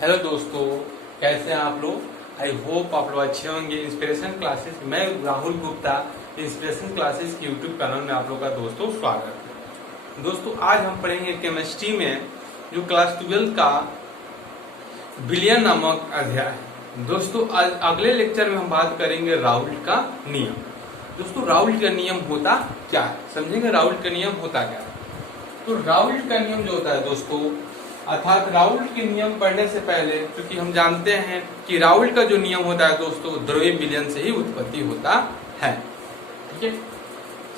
Hello दोस्तों, कैसे हैं आप लोग। आई होप आप लोग अच्छे होंगे। इंस्पिरेशन क्लासेस, मैं राहुल गुप्ता, इंस्पिरेशन क्लासेस के यूट्यूब चैनल में आप लोग का दोस्तों स्वागत है। दोस्तों आज हम पढ़ेंगे केमिस्ट्री में जो क्लास 12 का बिलियन नामक अध्याय है। दोस्तों आज अगले लेक्चर में हम बात करेंगे राउल्ट का नियम। दोस्तों राउल्ट का नियम होता क्या है, समझेंगे राउल्ट का नियम होता क्या है। तो राउल्ट का नियम जो होता है दोस्तों, अर्थात राउल्ट के नियम पढ़ने से पहले, क्योंकि हम जानते हैं कि राउल्ट का जो नियम होता है दोस्तों द्रव्य विलयन से ही उत्पत्ति होता है, ठीक है,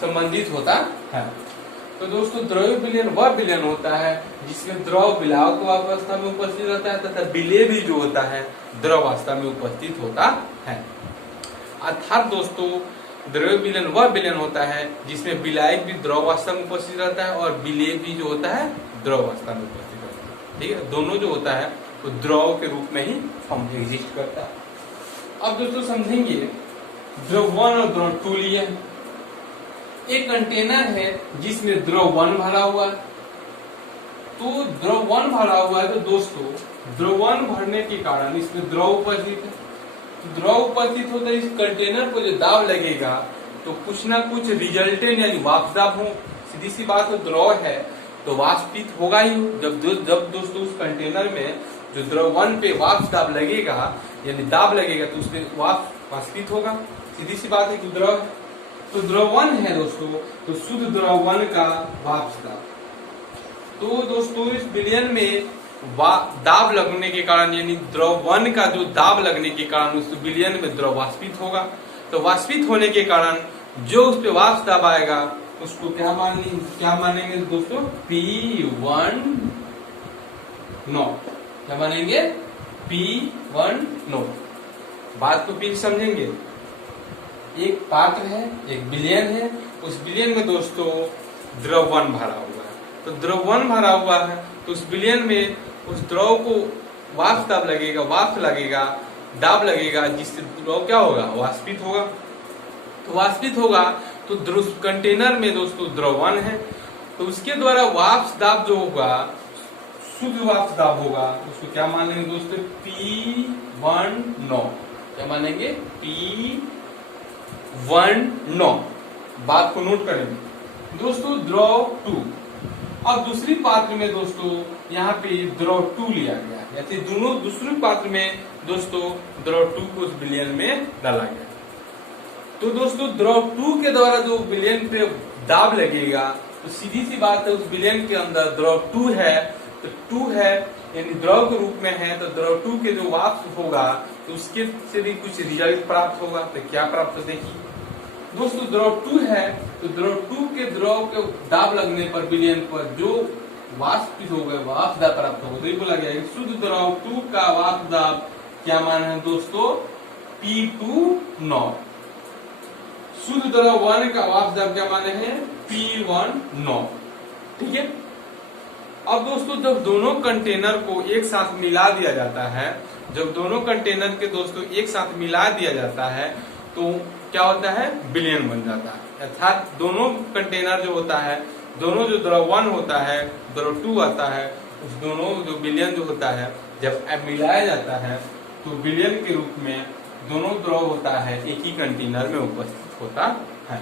संबंधित होता है। तो दोस्तों द्रव्य विलयन वह विलयन होता है जिसमें द्रव विलायक अवस्था में उपस्थित रहता है तथा विलय भी जो होता है द्रव अवस्था में उपस्थित होता है। अर्थात दोस्तों द्रव्य विलयन वह विलयन होता है जिसमें विलायक भी द्रव अवस्था में उपस्थित रहता है और विलय भी जो होता है द्रव अवस्था में उपस्थित रहता है, ठीक है। दोनों जो होता है वो द्रव के रूप में ही फॉर्म एग्जिस्ट करता है। अब दोस्तों समझेंगे द्रव 1 और द्रव 2 लिए। एक कंटेनर है जिसमें द्रव 1 भरा हुआ है। तो द्रव 1 भरा हुआ है तो दोस्तों द्रव 1 भरने के कारण इसमें द्रव उपस्थित है। द्रव उपस्थित होता है, इस कंटेनर को जो दाब लगेगा तो कुछ ना कुछ रिजल्टेंट यानी वाष्प दाब हो। सीधी सी बात है, द्रव है तो वाष्पित होगा ही। जब दोस्तों उस कंटेनर में जो द्रव 1 पे वाष्प दाब लगेगा यानी दाब लगेगा तो उसमें वाष्पित होगा। सीधी सी बात है कि द्रव है तो द्रव 1 है दोस्तों, तो शुद्ध द्रव 1 का वाष्प दाब। तो दोस्तों इस विलयन में दाब लगने के कारण यानी द्रव 1 का जो दाब लगने के कारण उस विलयन में द्रव वाष्पित होगा। तो वाष्पित होने के कारण जो उस पे वाष्प दाब आएगा उसको क्या मानेंगे दोस्तों, P1 नॉट। क्या मानेंगे, P1 नॉट। बात को फिर समझेंगे। एक पात्र है, एक विलयन है, उस विलयन में दोस्तों द्रव 1 भरा हुआ है। तो द्रव 1 भरा हुआ है तो उस विलयन में उस द्रव को वाष्प दाब लगेगा, दाब लगेगा जिससे द्रव क्या होगा, वाष्पित होगा। तो वाष्पित होगा तो कंटेनर में दोस्तों द्रव 1 है तो उसके द्वारा वाष्प दाब जो होगा शुद्ध वाष्प दाब होगा, उसको क्या मानेंगे दोस्तों, P1 नॉट। क्या मानेंगे, P1 नॉट। बात को नोट करेंगे दोस्तों। द्रव 2, अब दूसरी पात्र में दोस्तों यहाँ पे द्रव 2 लिया गया है, यानी दोनों दूसरे पात्र में दोस्तों द्रव 2 को उस विलयन में डाला गया। तो दोस्तों द्रव 2 के द्वारा जो विलयन पे दाब लगेगा तो सीधी सी बात है उस विलयन के अंदर द्रव 2 है तो 2 है यानी द्रव के रूप में है तो द्रव 2 के जो वाष्प होगा तो उसके से भी कुछ रिजल्ट प्राप्त होगा। तो क्या प्राप्त हो, देखिए दोस्तों द्रव 2 है तो द्रव 2 के द्रव के दाब लगने पर विलयन पर जो वाष्पित हो गए वाष्प दाब प्राप्त होगा। तो ये बोला गया शुद्ध द्रव 2 का वाष्प दाब क्या मान है दोस्तों, P2 नॉट। शुद्ध द्रव 1 का वाष्प दाब क्या माने हैं, P1 नॉट, ठीक है। अब दोस्तों जब दोनों कंटेनर को एक साथ मिला दिया जाता है, जब दोनों कंटेनर के दोस्तों एक साथ मिला दिया जाता है तो क्या होता है, विलयन बन जाता है। अर्थात दोनों कंटेनर जो होता है, दोनों जो द्रव 1 होता है द्रव 2 आता है, उस दोनों जो विलयन जो होता है जब मिलाया जाता है तो विलयन के रूप में दोनों द्रव होता है एक ही कंटेनर में उपस्थित होता है।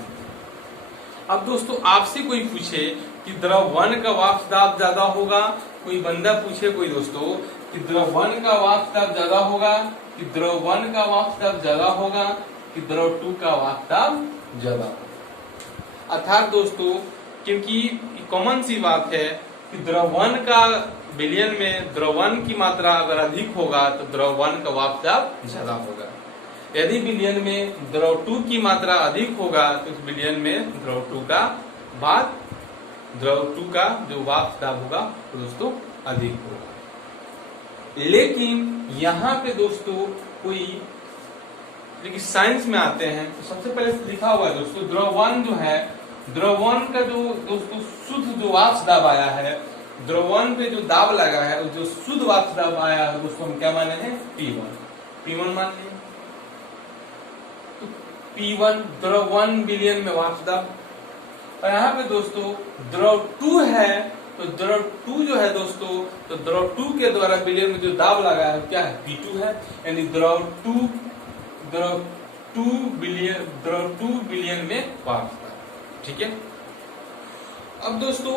अब दोस्तों आपसे कोई पूछे कि द्रव 1 का वाष्प दाब ज्यादा होगा, कोई बंदा पूछे कोई दोस्तों कि द्रव 1 का वाष्प दाब ज्यादा होगा कि द्रव 1 का वाष्प दाब ज्यादा होगा कि द्रव 2 का वाष्प दाब ज्यादा होगा। अर्थात दोस्तों क्योंकि कॉमन सी बात है कि द्रव 1 का विलयन में द्रव 1 की मात्रा अगर अधिक होगा तो द्रव 1 का वाष्प दाब ज्यादा होगा। यदि विलयन में द्रव 2 की मात्रा अधिक होगा तो उस विलयन में द्रव 2 का जो वाष्प दाब होगा तो दोस्तों अधिक होगा। लेकिन यहाँ पे दोस्तों लेकिन साइंस में आते हैं तो सबसे पहले लिखा हुआ है दोस्तों द्रव 1 जो है, द्रव 1 का जो दोस्तों शुद्ध जो वाष्प दाब आया है, द्रव 1 पे जो दाब लगा है जो शुद्ध वाष्प दाब आया है उसको हम क्या माने हैं, P1 मान लिया। तो P1 द्रव 1 विलयन में वाष्प दाब। और यहाँ पे दोस्तों द्रव 2 है तो द्रव 2 जो है दोस्तों, तो द्रव 2 के द्वारा विलयन में जो दाब लगा है क्या है, P2 है, यानी द्रव 2 विलयन में वाष्प है। ठीक है। अब दोस्तों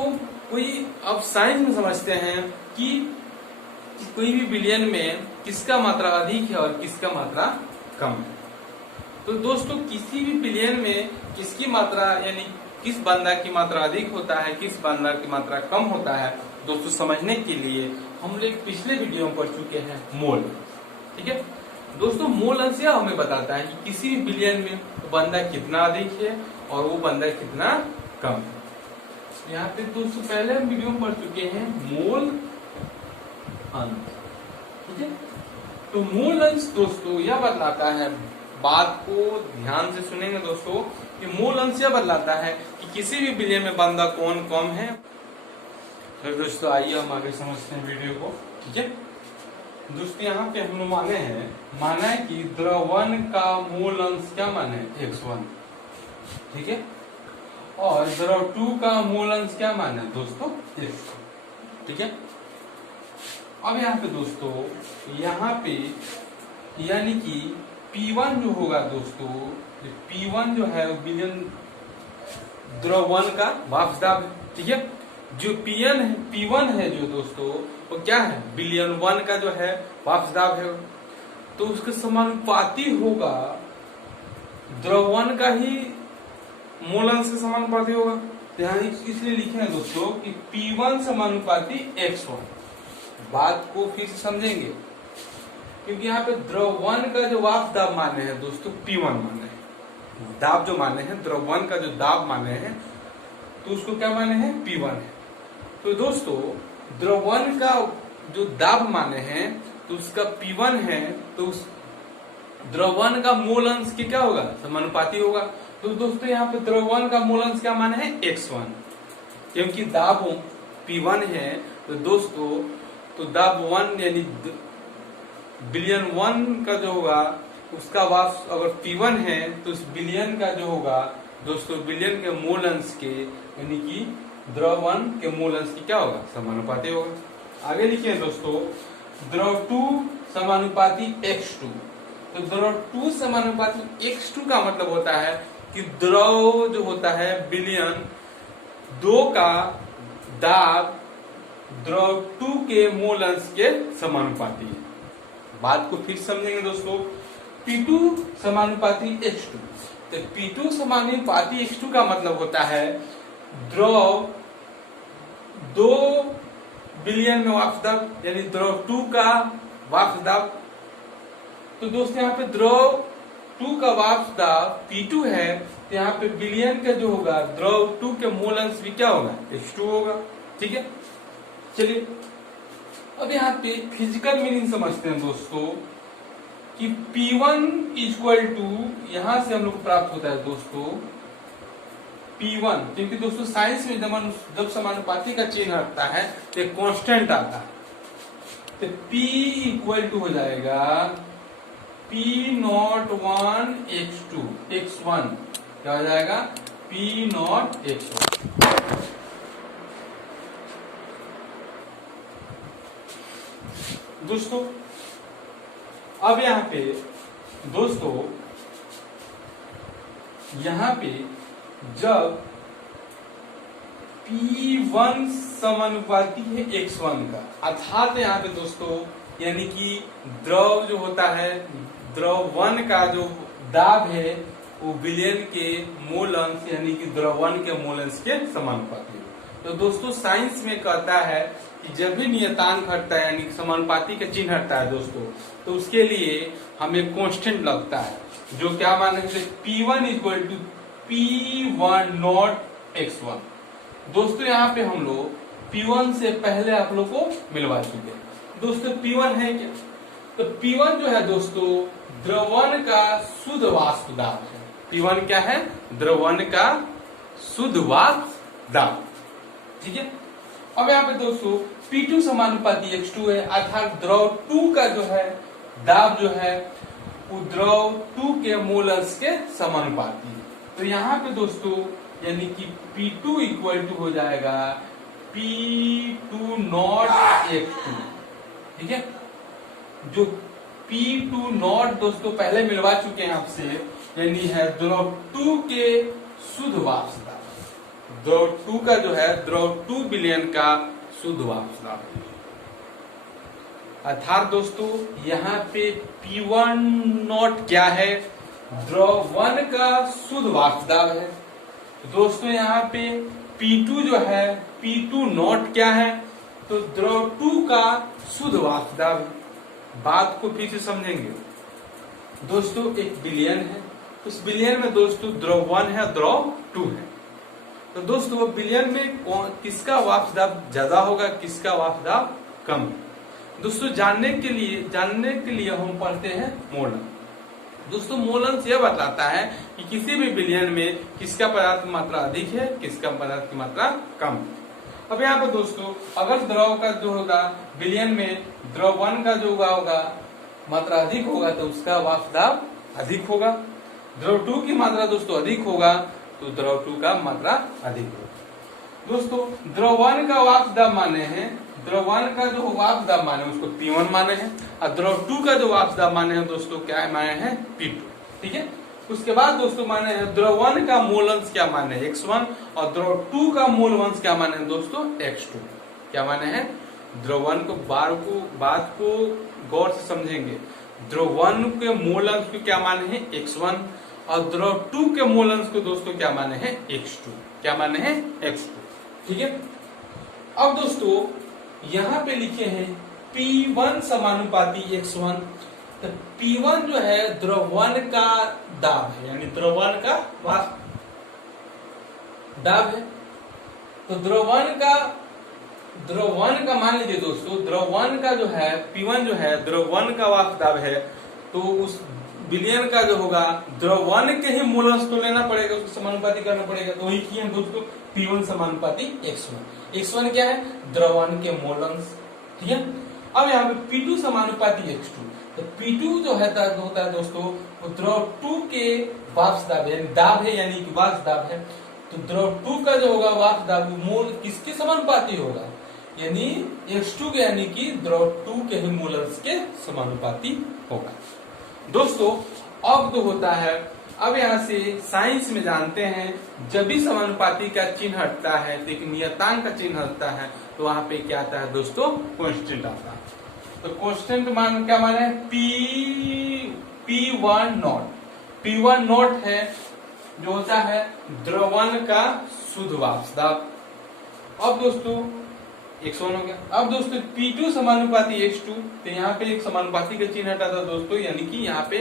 अब साइंस में समझते हैं कि कोई भी विलयन में किसका मात्रा अधिक है और किसका मात्रा कम है। तो दोस्तों किसी भी विलयन में किसकी मात्रा यानी किस बंधा की मात्रा अधिक होता है, किस बंधा की मात्रा कम होता है, दोस्तों समझने के लिए हम लोग पिछले वीडियो में पढ़ चुके हैं मोल। ठीक है दोस्तों, मोल अंश यह हमें बताता है कि किसी भी विलयन में बंधा कितना अधिक है और वो बंधा कितना कम है। यहाँ पे दोस्तों पहले हम वीडियो में पढ़ चुके हैं मोल अंश। ठीक है, तो मोल अंश दोस्तों यह बतलाता है, बात को ध्यान से सुनेंगे दोस्तों, कि मोल अंश यह बतलाता है कि किसी भी विलयन में बंधा कौन कम है। फिर दोस्तों आइए हम आगे समझते हैं वीडियो को। ठीक है दोस्तों, यहाँ पे हम लोग माना है कि द्रवण का मोल अंश क्या माने है, x1। ठीक है, और द्रव 2 का मोल अंश क्या माना है दोस्तों, x2। ठीक है, अब यहाँ पे दोस्तों यहाँ पे यानी कि P1 जो होगा दोस्तों, P1 जो है विलयन द्रव 1 का वाष्प दाब है। ठीक है, जो P1 है जो दोस्तों वो क्या है, विलयन 1 का जो है वाष्प दाब है, तो उसके समानुपाती होगा द्रव 1 का ही मोल अंश के समानुपाती होगा। तो यहाँ इसलिए लिखे हैं दोस्तों कि P1 समानुपाती x1। बात को फिर समझेंगे, क्योंकि यहाँ पे द्रव 1 का जो वाष्प दाब माने हैं दोस्तों P1 माने हैं, दाब जो माने हैं द्रव 1 का जो दाब माने हैं तो उसको क्या माने हैं, P1 है। तो दोस्तों द्रव 1 का जो दाब माने हैं तो उसका P1 है, तो उस द्रव 1 का मोल अंश के क्या होगा, समानुपाती होगा। तो दोस्तों यहाँ पे द्रव 1 का मोल अंश क्या माने है, x1, क्योंकि दाब P1 है। तो दोस्तों तो दाब 1 यानी विलयन 1 का जो होगा उसका वाष्प अगर P1 है तो उस विलयन का जो होगा दोस्तों विलयन के मोल अंश के यानी कि द्रव 1 के मोल अंश की क्या होगा, समानुपाती होगा। आगे लिखिए दोस्तों, द्रव 2 समानुपाती x2। तो द्रव 2 समानुपाती x2 का मतलब होता है कि द्रव जो होता है विलयन 2 का दाब द्रव 2 के मोल अंश के समानुपाती है। बात को फिर समझेंगे दोस्तों, P2 समानुपाती x2। तो P2 समानुपाती x2 का मतलब होता है द्रव 2 विलयन में वाष्प दाब यानी द्रव 2 का वाष्प दाब। तो दोस्तों यहाँ पे द्रव 2 का वाष्प दाब P2 है, तो यहाँ पे विलयन का जो होगा द्रव 2 के मोल अंश भी क्या होगा, H2 होगा। ठीक है, चलिए अब यहाँ पे फिजिकल मीनिंग समझते हैं दोस्तों कि P1 इक्वल टू, यहां से हम लोग को प्राप्त होता है दोस्तों P1, क्योंकि दोस्तों साइंस में जब समानुपाती का चिन्ह हटता है तो एक कांस्टेंट आता है, तो P इक्वल टू हो जाएगा P01 x1, क्या हो जाएगा, P0 x1। दोस्तों अब यहाँ पे दोस्तों यहाँ पे जब P1 समानुपाती है x1 का, अर्थात यहाँ पे दोस्तों यानी कि द्रव जो होता है द्रव 1 का जो दाब है वो विलयन के मोल अंश यानी कि द्रव 1 के मोल अंश के समानुपाती है। तो दोस्तों साइंस में कहता है कि जब भी नियतांक हटता है यानी समानुपाती का चिन्ह हटता है दोस्तों, तो उसके लिए हमें कांस्टेंट लगता है, जो क्या मानेंगे, P1 equal to P10 x1। दोस्तों यहाँ पे हम लोग P1 से पहले आप लोग को मिलवा चुके हैं। दोस्तों P1 है क्या, तो P1 जो है दोस्तों द्रवण का शुद्ध वाष्प दाब है। P1 क्या है, द्रवण का शुद्ध वाष्प दाब। ठीक है, अब यहाँ पे दोस्तों P2 समानुपाती x2 है, अर्थात द्रव 2 का जो है दाब जो है वो द्रव 2 के मोल अंश के समानुपाती है। तो यहाँ पे दोस्तों यानी कि P2 इक्वल टू हो जाएगा P2 नॉट X2, ठीक है। जो P2 नॉट दोस्तों पहले मिलवा चुके हैं आपसे, यानी है द्रव 2 के शुद्ध वाष्प दाब। द्रव 2 का जो है द्रव 2 बिलियन का शुद्ध वाष्प दाब, अर्थात दोस्तों यहाँ पे P1 नॉट क्या है, द्रव 1 का शुद्ध वाष्प दाब है। दोस्तों यहाँ पे P2 जो है, P2 नॉट क्या है, तो द्रव 2 का शुद्ध वाष्प दाब है। बात को फिर से समझेंगे दोस्तों, एक बिलियन है, उस बिलियन में दोस्तों द्रव 1 है, द्रव 2 है। तो दोस्तों बिलियन में किसका वाष्प दाब ज्यादा होगा, किसका वाष्प दाब कम? दोस्तों जानने के लिए हम पढ़ते हैं मोलन। दोस्तों मोलन से यह बताता है कि किसी भी बिलियन में किसका पदार्थ की मात्रा अधिक है, किसका पदार्थ की मात्रा कम। अब यहाँ पर दोस्तों अगर द्रव का जो होगा बिलियन में द्रव 1 का जो होगा मात्रा अधिक होगा तो उसका वाष्प दाब अधिक होगा। द्रव 2 की मात्रा दोस्तों अधिक होगा तो द्रव 2 का मात्रा अधिक होगा। दोस्तों द्रव 1 का वाष्प दाब माने हैं, द्रव 1 का जो वाष्प दाब माने उसको P1 माने हैं, और द्रव 2 का जो वाष्प दाब माने हैं दोस्तों क्या माने हैं, P2, ठीक है। उसके बाद दोस्तों माने हैं द्रव 1 का मोल अंश क्या माने हैं, X1, और द्रव 2 का मोल अंश क्या माने हैं दोस्तों, X2। क्या माने हैं, द्रव 1 को बात को गौर से समझेंगे। द्रव 1 के मोल अंश को क्या माने हैं, X1, और द्रव 2 के मोल अंश को दोस्तों क्या माने हैं, X2। क्या माने हैं, X2, ठीक है। अब दोस्तों यहाँ पे लिखे हैं P1 समानुपाती X1, तो P1 जो है द्रव 1 का दाब है, यानी द्रव 1 का वाष्प दाब है। तो द्रव 1 का मान लीजिए दोस्तों, द्रव 1 का जो है P1 जो है द्रव 1 का वाष्प दाब है, तो उस बिलियन का जो होगा द्रव 1 के ही मोल अंश को लेना पड़ेगा, उसको समानुपाती करना पड़ेगा। तो वही किए हम दोस्तों P1 समानुपाती X1। X1 क्या है, द्रव 1 के मोल अंश, ठीक है। अब यहाँ पे P2 समानुपाती X2, तो P2 जो है होता है दोस्तों वो द्रव 2 के वाष्प दाब यानी दाब है, यानी कि वाष्प दाब है। तो द्रव 2 का जो होगा वाष्प दाब मोल किसके समानुपाती होगा, यानी X2 के, यानी कि द्रव 2 के ही मोल अंश के समानुपाती होगा। दोस्तों अब जो होता है, अब यहाँ से साइंस में जानते हैं जब भी समानुपाती का चिन्ह हटता है तो एक नियतांक का चिन्ह हटता है, तो वहां पे क्या आता है दोस्तों, कांस्टेंट आता है। तो कांस्टेंट मान क्या माने, P1 नॉट। P1 नॉट है जो होता है द्रव 1 का शुद्ध वाष्प दाब। अब दोस्तों X1 हो गया। अब दोस्तों P2 समानुपाती X2, तो यहाँ पे एक समानुपाती का चिन्ह हटा था दोस्तों, यानी कि यहाँ पे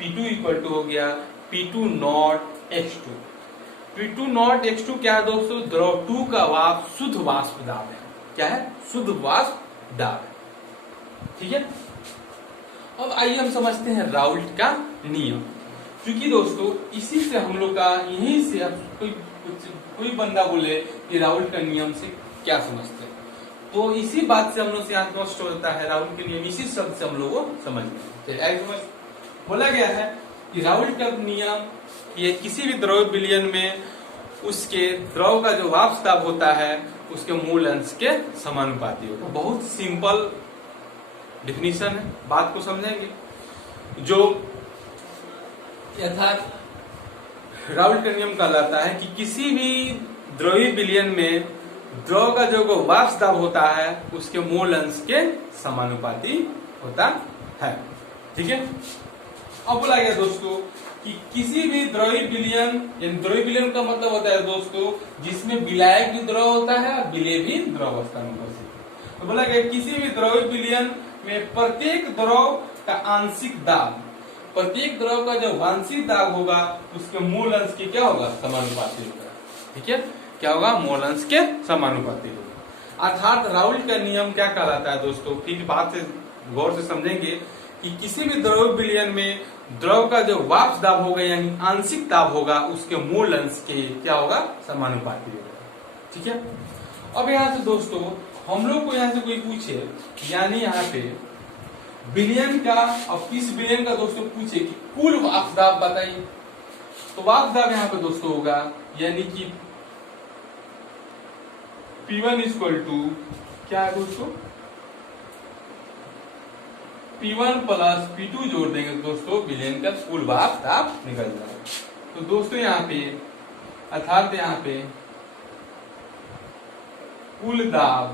P2 इक्वल टू हो गया P2 not X2। P2 not X2 क्या है दोस्तों, द्रव 2 का वाष्प शुद्ध वाष्प दाब है। क्या है, शुद्ध वाष्प दाब है, ठीक है। अब आइए हम समझते हैं राउल्ट का नियम, क्योंकि दोस्तों इसी से हम लोग का, यहीं से अब कोई बंदा बोले कि राउल्ट का नियम से क्या समझते हैं, तो इसी बात से हम लोग से स्पष्ट होता है राउल्ट के नियम, इसी शब्द से हम लोग को समझते हैं। बोला गया है कि राउल्ट का नियम ये किसी भी द्रव बिलियन में उसके द्रव का जो वाष्प दाब होता है उसके मूल अंश के समानुपाती होता है। बहुत सिंपल डेफिनेशन है, बात को समझेंगे। जो यथार्थ राउल्ट का नियम कहलाता है कि किसी भी द्रवीय बिलियन में द्रव का जो वाष्प दाब होता है उसके मूल अंश के समानुपाती होता है, ठीक है। अब बोला गया दोस्तों कि किसी भी द्रवीय बिलियन, यानी द्रवीय बिलियन का मतलब होता है दोस्तों जिसमें विलायक भी द्रव होता है और विलेय भी द्रव अवस्था में उपस्थित। तो बोला गया किसी भी द्रवीय बिलियन में प्रत्येक द्रव का आंशिक दाब, प्रत्येक द्रव का जो आंशिक दाब होगा उसके मूल अंश के क्या होगा, समानुपाती होगा, ठीक है। क्या होगा, मूल अंश के समानुपाती होगा। अर्थात राउल्ट का नियम क्या कहलाता है दोस्तों, फिर बात से गौर से समझेंगे कि किसी भी द्रव विलयन में द्रव का जो वाष्प दाब होगा यानी आंशिक दाब होगा उसके मूल अंश के क्या होगा, समानुपाती होगा, ठीक है। अब यहाँ से दोस्तों हम लोग को यहाँ से कोई पूछे, यानी यहाँ पे विलयन का और किस विलयन का दोस्तों पूछे कि कुल वाष्प दाब बताइए, तो वाष्प दाब यहाँ पे दोस्तों होगा यानी कि P1 इक्वल टू क्या है दोस्तों, P1 प्लस P2 जोड़ देंगे दोस्तों, बिलियन का कुल दाब निकल जाएगा। तो दोस्तों यहाँ पे अर्थात यहाँ पे कुल दाब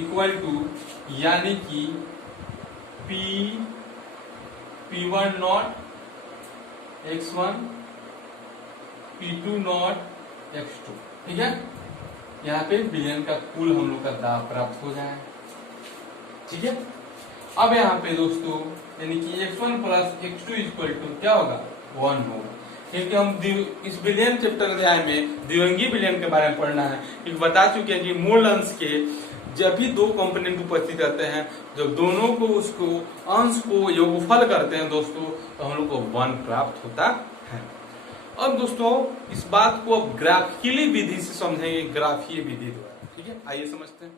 इक्वल टू यानी कि P1 not x1 P2 not x2, ठीक है। यहाँ पे बिलियन का कुल हम लोग का दाब प्राप्त हो जाए, ठीक है। अब यहाँ पे दोस्तों यानी कि x1 plus x2 equal to क्या होगा, 1 होगा, क्योंकि हम इस बिलियन चैप्टर अध्याय में द्विअंगी बिलियन के बारे में पढ़ना है। एक बता चुके हैं कि मूल अंश के जब भी दो कंपोनेंट उपस्थित रहते हैं, जब दोनों को उसको अंश को योगफल करते हैं दोस्तों, तो हम लोग को 1 प्राप्त होता है। अब दोस्तों इस बात को अब ग्राफिकली विधि से समझेंगे, ग्राफीय विधि द्वारा, ठीक है। आइए समझते हैं।